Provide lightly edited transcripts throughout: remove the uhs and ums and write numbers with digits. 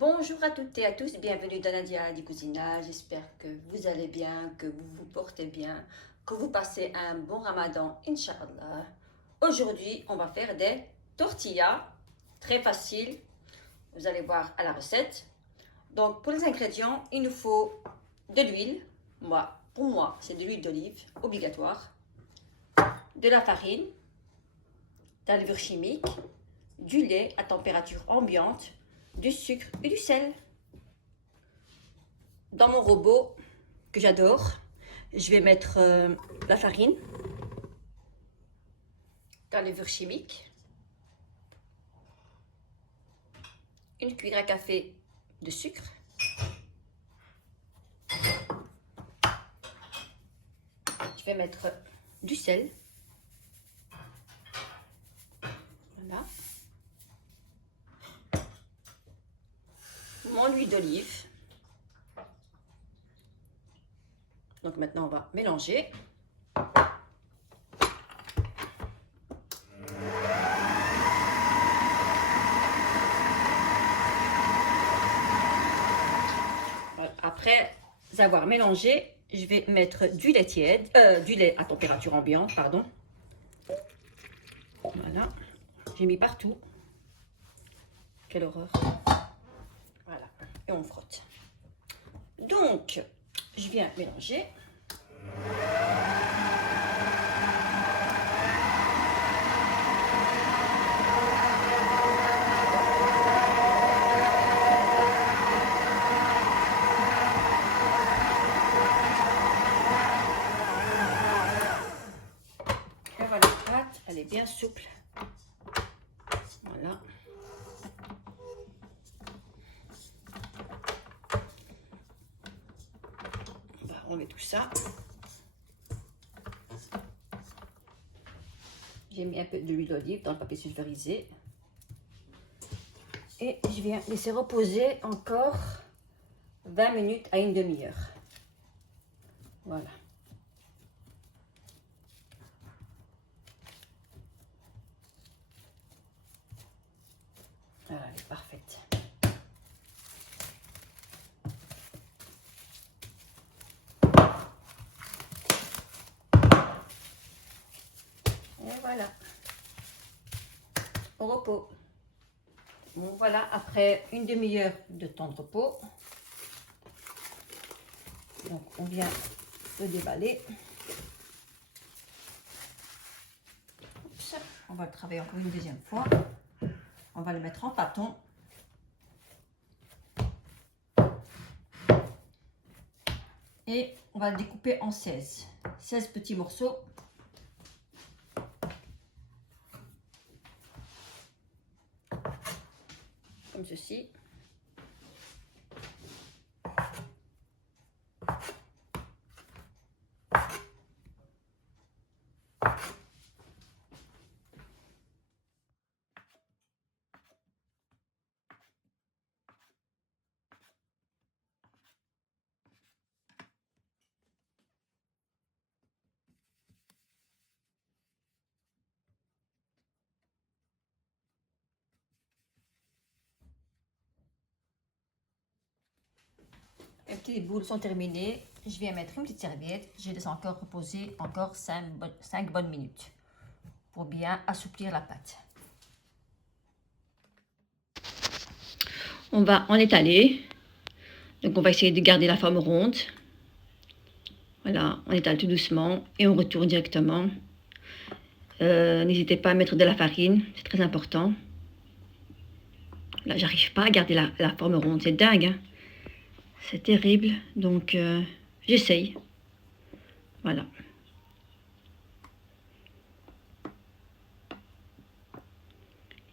Bonjour à toutes et à tous, bienvenue dans Nadia du Cousinage. J'espère que vous allez bien, que vous vous portez bien, que vous passez un bon ramadan, Inch'Allah. Aujourd'hui, on va faire des tortillas, très faciles. Vous allez voir à la recette. Donc, pour les ingrédients, il nous faut de l'huile. Pour moi, c'est de l'huile d'olive, obligatoire. De la farine, de la levure chimique, du lait à température ambiante, du sucre et du sel. Dans mon robot que j'adore, je vais mettre la farine, la levure chimique, une cuillère à café de sucre, je vais mettre du sel, voilà, mon huile d'olive. Donc maintenant on va mélanger. Après avoir mélangé, je vais mettre du lait tiède, du lait à température ambiante, pardon. Voilà, j'ai mis partout. Quelle horreur. Voilà, et on frotte. Donc, je viens mélanger. Et voilà, la pâte, elle est bien souple. Voilà. On met tout ça. J'ai mis un peu de l'huile d'olive dans le papier sulfurisé. Et je viens laisser reposer encore 20 minutes à une demi-heure. Voilà. Voilà, elle est parfaite. Et voilà. Au repos. Bon, voilà, après une demi-heure de temps de repos. Donc, on vient le déballer. Oups, on va le travailler encore une deuxième fois. On va le mettre en pâton. Et on va le découper en 16 petits morceaux. Comme ceci. Les petites boules sont terminées. Je viens mettre une petite serviette. Je laisse encore reposer encore 5 bonnes minutes pour bien assouplir la pâte. On va en étaler. Donc on va essayer de garder la forme ronde. Voilà, on étale tout doucement et on retourne directement. N'hésitez pas à mettre de la farine, c'est très important. Là, j'arrive pas à garder la forme ronde, c'est dingue, hein. C'est terrible, donc j'essaye. Voilà.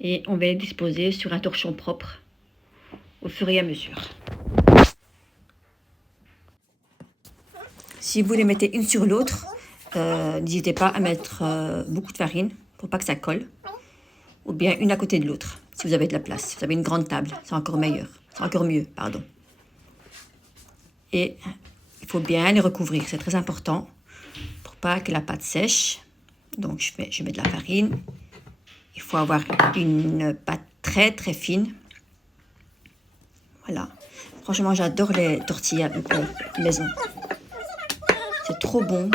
Et on va les disposer sur un torchon propre au fur et à mesure. Si vous les mettez une sur l'autre, n'hésitez pas à mettre beaucoup de farine pour pas que ça colle. Ou bien une à côté de l'autre, si vous avez de la place. Si vous avez une grande table, c'est encore meilleur. C'est encore mieux, pardon. Et il faut bien les recouvrir, c'est très important pour pas que la pâte sèche. Donc je mets de la farine. Il faut avoir une pâte très très fine. Voilà. Franchement, j'adore les tortillas maison. C'est trop bon.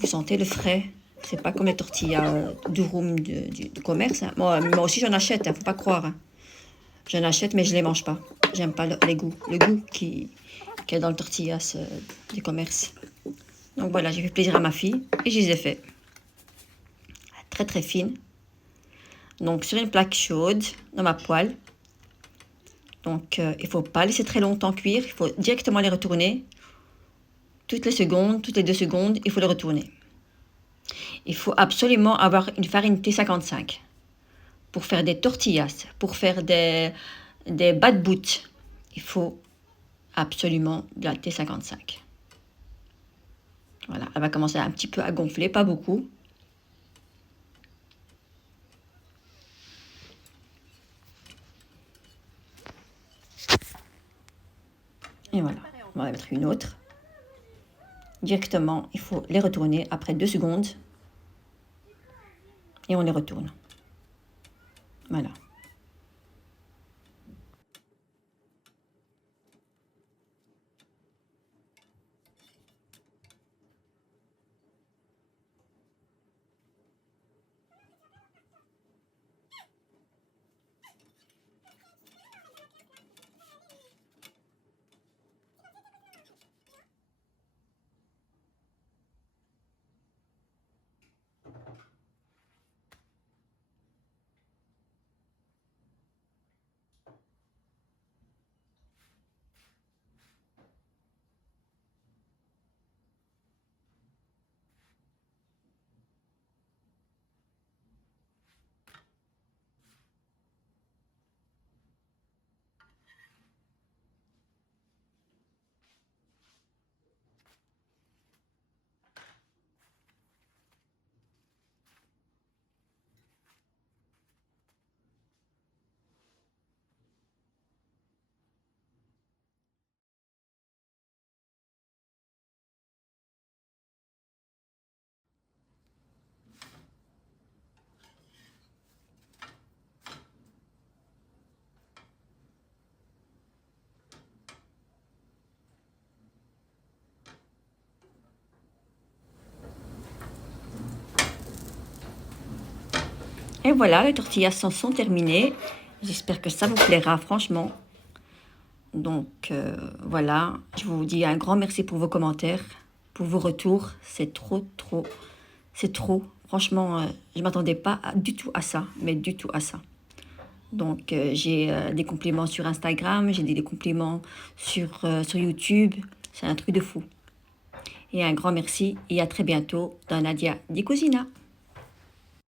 Vous sentez le frais. C'est pas comme les tortillas du room du commerce. Hein. Moi aussi, j'en achète, hein, faut pas croire. Hein. J'en achète, mais je les mange pas. J'aime pas le goût qu'il y a dans le tortillas du commerce. Donc voilà, j'ai fait plaisir à ma fille et je les ai fait. Très très fines. Donc sur une plaque chaude, dans ma poêle. Donc il ne faut pas laisser très longtemps cuire. Il faut directement les retourner. Toutes les 2 secondes, il faut les retourner. Il faut absolument avoir une farine T55 pour faire des tortillas, pour faire des bad boots. Il faut absolument de la T55. Voilà, elle va commencer un petit peu à gonfler, pas beaucoup. Et voilà, on va mettre une autre. Directement, il faut les retourner après 2 secondes. Et on les retourne. Voilà. Et voilà, les tortillas sont terminées. J'espère que ça vous plaira, franchement. Donc, voilà. Je vous dis un grand merci pour vos commentaires, pour vos retours. C'est trop. C'est trop. Franchement, je ne m'attendais pas du tout à ça, mais du tout à ça. Donc, j'ai des compliments sur Instagram, j'ai des compliments sur YouTube. C'est un truc de fou. Et un grand merci et à très bientôt dans Nadia Di Cucina.